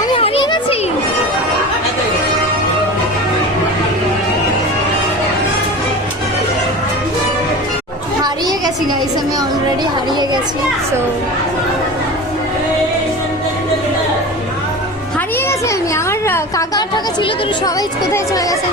আমি হারিয়ে গেছি। হারিয়ে গেছি গাইস, আমি অলরেডি হারিয়ে গেছি। সো হারিয়ে গেছি আমি। আমার কাকা টাকা ছিল তো, সবাই কোথায় চলে গেছে।